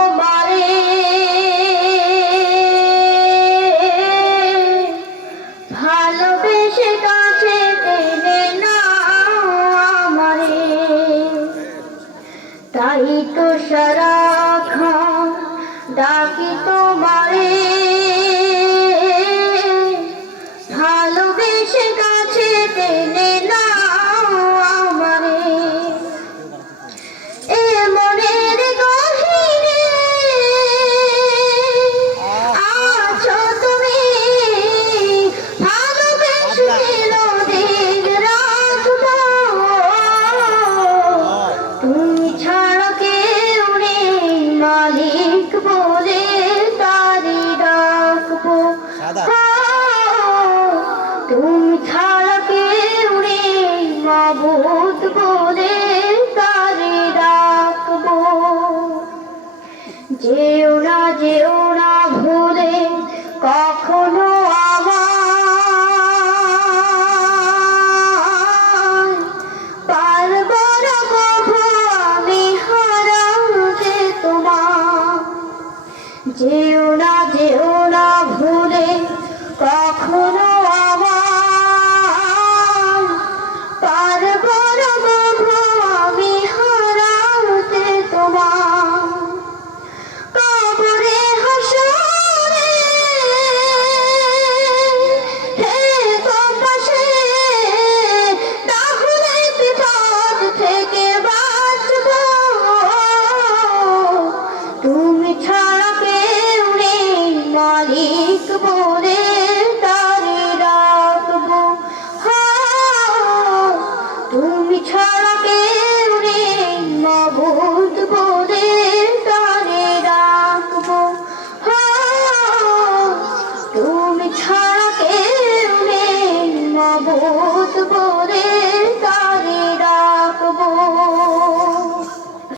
তোমারে ভালোবেসে কাছে টেনে নাও আমারে। তাই তো সারাক্ষণ ডাকি তোমারে ভালোবেসে কাছে টেনে নাও আমারে। এ মনের গহীনে আছো তুমি, ভালোবেসে নদীর রাখবো। তুমি ছাড়া কেউ নেই মালিক বলে তারি ডাকবো। তুমি ছাড়া কেউ নেই মাবুদ বলে তারি ডাকবো। যেও না ভুলে কখনো আমায়, পারবো না কভু আমি হারাতে তোমায়। যেও না ভুলে কখনো